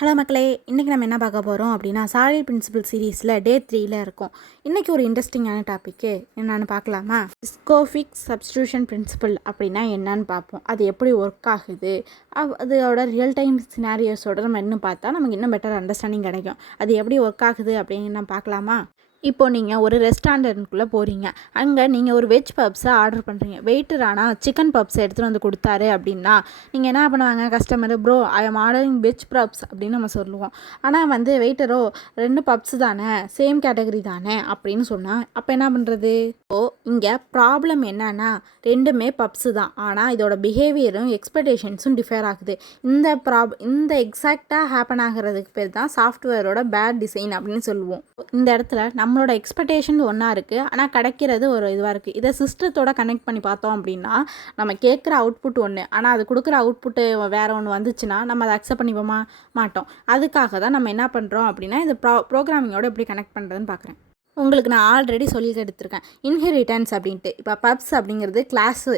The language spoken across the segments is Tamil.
ஹலோ மக்களே, இன்றைக்கி நம்ம என்ன பார்க்க போகிறோம் அப்படின்னா சாலிட் பிரின்சிபல் சீரீஸில் டே 3ல் இருக்கும். இன்றைக்கி ஒரு இன்ட்ரெஸ்டிங்கான டாப்பிக்கு என்னென்னு பார்க்கலாமா? ஸ்கோஃபிக் சப்ஸ்டியூஷன் பிரின்சிபல் அப்படின்னா என்னன்னு பார்ப்போம். அது எப்படி ஒர்க் ஆகுது, அதோட ரியல் டைம் சினாரியோஸோட நம்ம இன்னும் பார்த்தா நமக்கு இன்னும் பெட்டர் அண்டர்ஸ்டாண்டிங் கிடைக்கும். அது எப்படி ஒர்க் ஆகுது அப்படின்னு நம்ம பார்க்கலாமா? இப்போது நீங்கள் ஒரு ரெஸ்டாரண்ட்டுக்குள்ளே போகிறீங்க. அங்கே நீங்கள் ஒரு வெஜ் பப்ஸை ஆர்டர் பண்ணுறீங்க. வெயிட்டர் ஆனால் சிக்கன் பப்ஸ் எடுத்துகிட்டு வந்து கொடுத்தாரு அப்படின்னா நீங்கள் என்ன பண்ணுவாங்க? Customer, bro I am ordering veg puffs அப்படின்னு நம்ம சொல்லுவோம். ஆனால் வெயிட்டரோ 2 பப்ஸ் தானே, சேம் கேட்டகரி தானே அப்படின்னு சொன்னால் அப்போ என்ன பண்ணுறது? இங்கே ப்ராப்ளம் என்னன்னா 2மே பப்ஸு தான், ஆனால் இதோட பிஹேவியரும் எக்ஸ்பெக்டேஷன்ஸும் டிஃபர் ஆகுது. இந்த எக்ஸாக்டாக ஹேப்பன் ஆகிறதுக்கு பேர் தான் சாஃப்ட்வேரோட பேட் டிசைன் அப்படின்னு சொல்லுவோம். இந்த இடத்துல நம்மளோட எக்ஸ்பெக்டேஷன் ஒன்றா இருக்குது, ஆனால் கிடைக்கிறது ஒரு இதுவாக இருக்குது. இதை சிஸ்டத்தோட கனெக்ட் பண்ணி பார்த்தோம் அப்படின்னா நம்ம கேட்குற அவுட்புட் ஒன்று, ஆனால் அது கொடுக்குற அவுட்புட்டு வேறு ஒன்று வந்துச்சுன்னா நம்ம அதை அக்செப்ட் பண்ணிப்போமா? மாட்டோம். அதுக்காக தான் நம்ம என்ன பண்ணுறோம் அப்படின்னா இது ப்ரோக்ராமிங்கோட எப்படி கனெக்ட் பண்ணுறதுன்னு பார்க்குறேன். உங்களுக்கு நான் ஆல்ரெடி சொல்லி எடுத்திருக்கேன் இன்ஹெரிட்டன்ஸ் அப்படின்ட்டு. இப்போ பப்ஸ் அப்படிங்கிறது கிளாஸு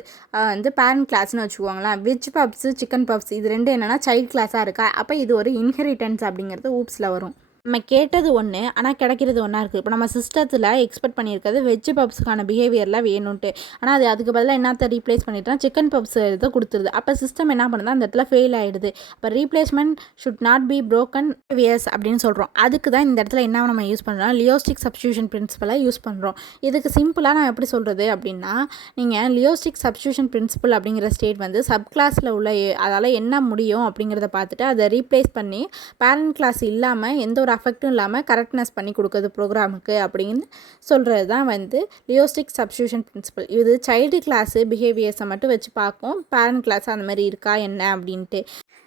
பேரண்ட் கிளாஸ்னு வச்சுக்கோங்களேன். வெஜ் பப்ஸு, சிக்கன் பப்ஸ் இது ரெண்டு என்னென்னா சைல்ட் கிளாஸாக இருக்கா. அப்போ இது ஒரு இன்ஹெரிட்டன்ஸ் அப்படிங்கிறது ஊப்ஸில் வரும். நம்ம கேட்டது ஒன்று, ஆனால் கிடைக்கிறது ஒன்றா இருக்குது. இப்போ நம்ம சிஸ்டத்தில் எக்ஸ்பெக்ட் பண்ணியிருக்கிறது வெஜ் பப்ஸுக்கான பிஹேவியரில் வேணும்ன்ட்டு, ஆனால் அதுக்கு பதிலாக என்னத்தை ரீப்ளேஸ் பண்ணிட்டோம்னா சிக்கன் பப்ஸ் இதை கொடுத்துருது. அப்போ சிஸ்டம் என்ன பண்ணுது? அந்த இடத்துல ஃபெயில் ஆகிடுது. இப்போ replacement should not be broken wears அப்படின்னு சொல்கிறோம். அதுக்கு தான் இந்த இடத்துல என்ன நம்ம யூஸ் பண்ணுறோம்? லியோஸ்டிக் சப்ஸ்டியூஷன் பிரின்சிபலை யூஸ் பண்ணுறோம். இதுக்கு சிம்பிளாக நான் எப்படி சொல்கிறது அப்படின்னா, நீங்கள் லியோஸ்டிக் சப்ஸ்டியூஷன் பிரின்சிபல் அப்படிங்கிற ஸ்டேட் சப் கிளாஸில் உள்ள அதால் என்ன முடியும் அப்படிங்கிறத பார்த்துட்டு அதை ரீப்ளேஸ் பண்ணி பேரண்ட் கிளாஸ் இல்லாமல் எந்த ஒரு அஃபெக்டும் இல்லாமல் கரெக்ட்னஸ் பண்ணி கொடுக்குறது ப்ரோக்ராமுக்கு அப்படின்னு சொல்கிறது தான் லியோஸ்டிக் சப்ஸ்டியூஷன் பிரின்சிபல். இது சைல்டு கிளாஸு பிஹேவியர்ஸை மட்டும் வச்சு பார்க்கும், பேரண்ட் கிளாஸ் அந்த மாதிரி இருக்கா என்ன அப்படின்ட்டு.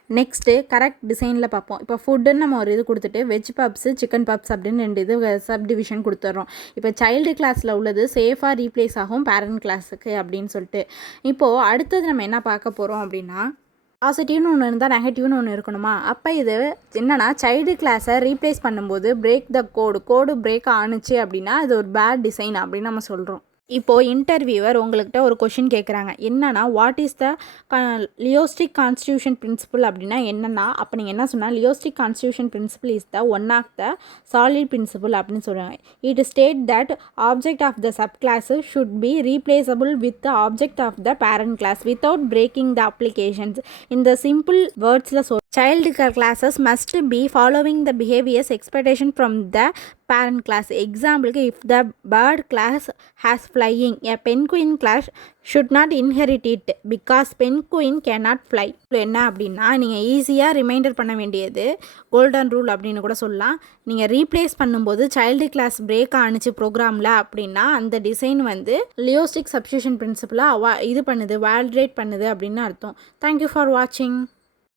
நெக்ஸ்ட்டு கரெக்ட் டிசைனில் பார்ப்போம். இப்போ ஃபுட்டுன்னு நம்ம ஒரு இது கொடுத்துட்டு வெஜ் பப்ஸு, சிக்கன் பப்ஸ் அப்படின்னு 2 இது சப் டிவிஷன் கொடுத்துட்றோம். இப்போ சைல்டு கிளாஸில் உள்ளது சேஃபாக ரீப்ளேஸ் ஆகும் பேரண்ட் கிளாஸுக்கு அப்படின்னு சொல்லிட்டு. இப்போது அடுத்தது நம்ம என்ன பார்க்க போகிறோம் அப்படின்னா, பாசிட்டிவ்னு ஒன்று இருந்தால் நெகட்டிவ்னு ஒன்று இருக்கணுமா? அப்போ இது என்னென்னா சைல்டு கிளாஸை ரீப்ளேஸ் பண்ணும்போது பிரேக் த கோடு பிரேக் ஆணுச்சு அப்படின்னா அது ஒரு பேட் டிசைன் அப்படின்னு நம்ம சொல்கிறோம். இப்போது இன்டர்வியூவர் உங்கள்கிட்ட ஒரு கொஷின் கேட்குறாங்க. என்னன்னா what is the Liskov substitution principle அப்படின்னா என்னென்னா, அப்போ நீங்கள் என்ன சொன்னால் Liskov substitution principle is the one of the SOLID principle அப்படின்னு சொல்கிறாங்க. It state that object of the subclass should be replaceable with the object of the parent class without breaking the applications. இந்த சிம்பிள் வேர்ட்ஸில் child classes must be following the behaviors expectation from the parent class. Example, if the bird class has flying, a penguin class should not inherit it because penguin cannot fly. என்ன அப்படின்னா நீங்கள் ஈஸியாக ரிமைண்டர் பண்ண வேண்டியது கோல்டன் ரூல் அப்படின்னு கூட சொல்லலாம். நீங்கள் ரீப்ளேஸ் பண்ணும்போது சைல்டு கிளாஸ் பிரேக் ஆணுச்சு ப்ரோக்ராமில் அப்படின்னா அந்த டிசைன் லியோஸ்டிக் சப்ஸ்டியூஷன் பிரின்சிபலாக இது பண்ணுது, வேலிடேட் பண்ணுது அப்படின்னு அர்த்தம். தேங்க்யூ ஃபார் வாட்சிங்.